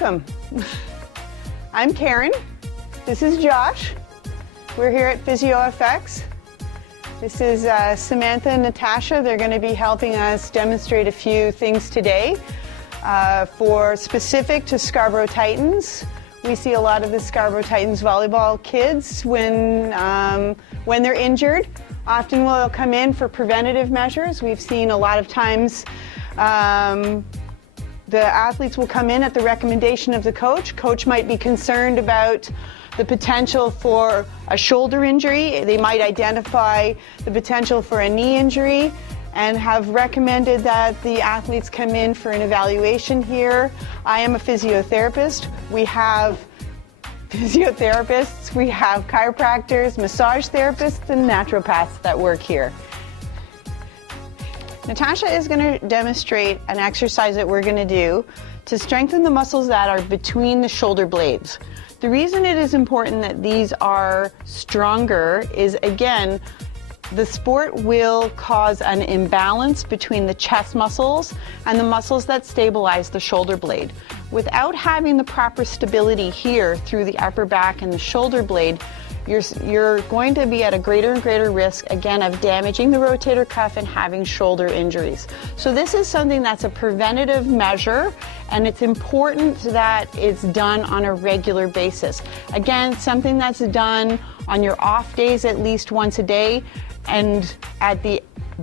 Welcome. I'm Karen. This is Josh. We're here at Physio FX. This is Samantha and Natasha. They're going to be helping us demonstrate a few things today for specific to Scarborough Titans. We see a lot of the Scarborough Titans volleyball kids when they're injured. Often will come in for preventative measures. We've seen a lot of times the athletes will come in at the recommendation of the coach. Coach might be concerned about the potential for a shoulder injury. They might identify the potential for a knee injury and have recommended that the athletes come in for an evaluation here. I am a physiotherapist. We have physiotherapists, we have chiropractors, massage therapists, and naturopaths that work here. Natasha is going to demonstrate an exercise that we're going to do to strengthen the muscles that are between the shoulder blades. The reason it is important that these are stronger is, again, the sport will cause an imbalance between the chest muscles and the muscles that stabilize the shoulder blade. Without having the proper stability here through the upper back and the shoulder blade, you're going to be at a greater and greater risk, again, of damaging the rotator cuff and having shoulder injuries. So this is something that's a preventative measure, and it's important that it's done on a regular basis. Again, something that's done on your off days at least once a day, and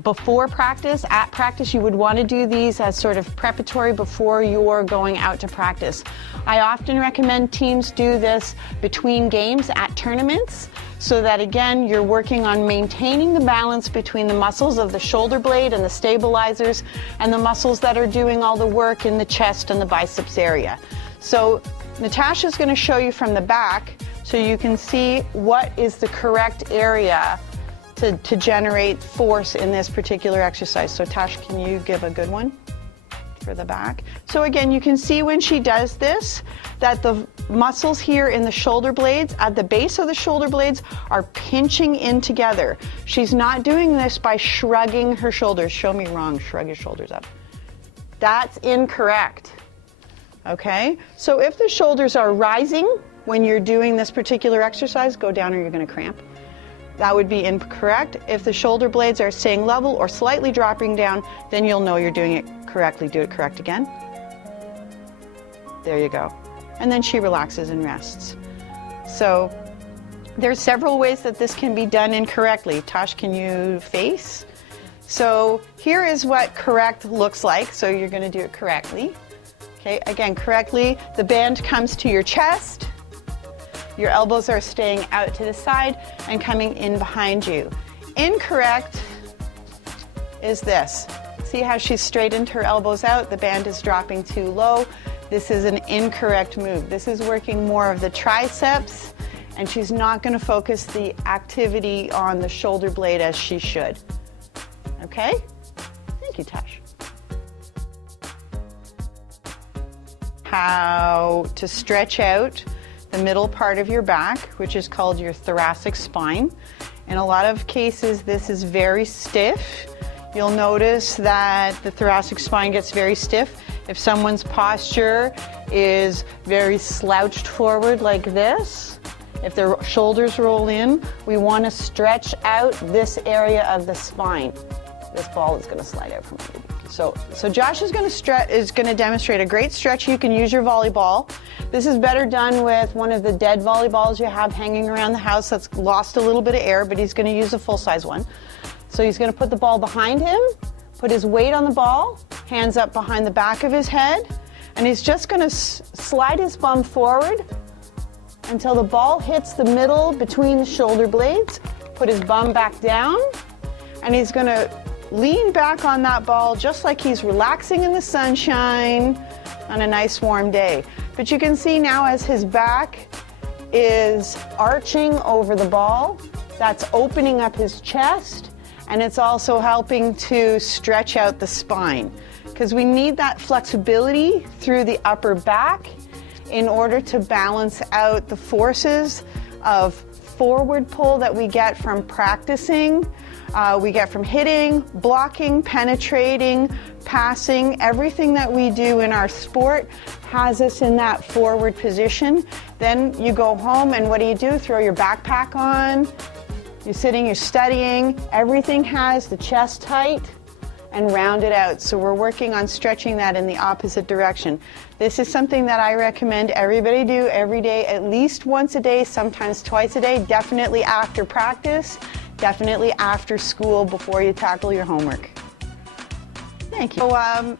before practice, at practice, you would want to do these as sort of preparatory before you're going out to practice. I often recommend teams do this between games at tournaments so that, again, you're working on maintaining the balance between the muscles of the shoulder blade and the stabilizers and the muscles that are doing all the work in the chest and the biceps area. So Natasha's going to show you from the back so you can see what is the correct area to generate force in this particular exercise. So Tash, can you give a good one for the back? So again, you can see when she does this that the muscles here in the shoulder blades, at the base of the shoulder blades, are pinching in together. She's not doing this by shrugging her shoulders. Show me wrong, shrug your shoulders up. That's incorrect. Okay, so if the shoulders are rising when you're doing this particular exercise, go down or you're going to cramp. That would be incorrect. If the shoulder blades are staying level or slightly dropping down, then you'll know you're doing it correctly. Do it correct again. There you go. And then she relaxes and rests. So there's several ways that this can be done incorrectly. Tosh, can you face? So here is what correct looks like. So you're going to do it correctly. Okay, again, correctly. The band comes to your chest. Your elbows are staying out to the side and coming in behind you. Incorrect is this. See how she's straightened her elbows out? The band is dropping too low. This is an incorrect move. This is working more of the triceps, and she's not going to focus the activity on the shoulder blade as she should. Okay? Thank you, Tash. How to stretch out the middle part of your back, which is called your thoracic spine. In a lot of cases, this is very stiff. You'll notice that the thoracic spine gets very stiff if someone's posture is very slouched forward like this. If their shoulders roll in, we want to stretch out this area of the spine. This ball is going to slide out from under. So Josh is going to demonstrate a great stretch. You can use your volleyball. This is better done with one of the dead volleyballs you have hanging around the house that's lost a little bit of air, but he's going to use a full-size one. So he's going to put the ball behind him, put his weight on the ball, hands up behind the back of his head, and he's just going to slide his bum forward until the ball hits the middle between the shoulder blades, put his bum back down, and he's going to lean back on that ball just like he's relaxing in the sunshine on a nice warm day. But you can see now as his back is arching over the ball, that's opening up his chest, and it's also helping to stretch out the spine, because we need that flexibility through the upper back in order to balance out the forces of forward pull that we get from practicing we get from hitting, blocking, penetrating, passing. Everything that we do in our sport has us in that forward position. Then you go home and what do? Throw your backpack on, you're sitting, you're studying. Everything has the chest tight and round it out. So we're working on stretching that in the opposite direction. This is something that I recommend everybody do every day, at least once a day, sometimes twice a day, definitely after practice, definitely after school before you tackle your homework. Thank you. So,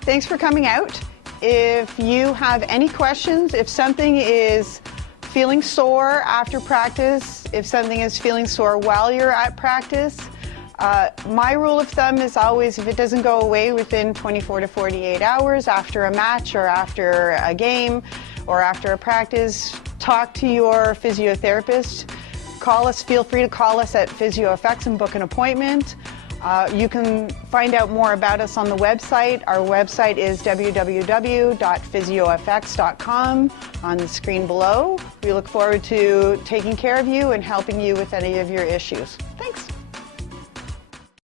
thanks for coming out. If you have any questions, if something is feeling sore after practice, if something is feeling sore while you're at practice, my rule of thumb is always, if it doesn't go away within 24 to 48 hours after a match or after a game or after a practice, talk to your physiotherapist. Call us, feel free to call us at Physio FX and book an appointment. You can find out more about us on the website. Our website is www.physiofx.com on the screen below. We look forward to taking care of you and helping you with any of your issues. Thanks.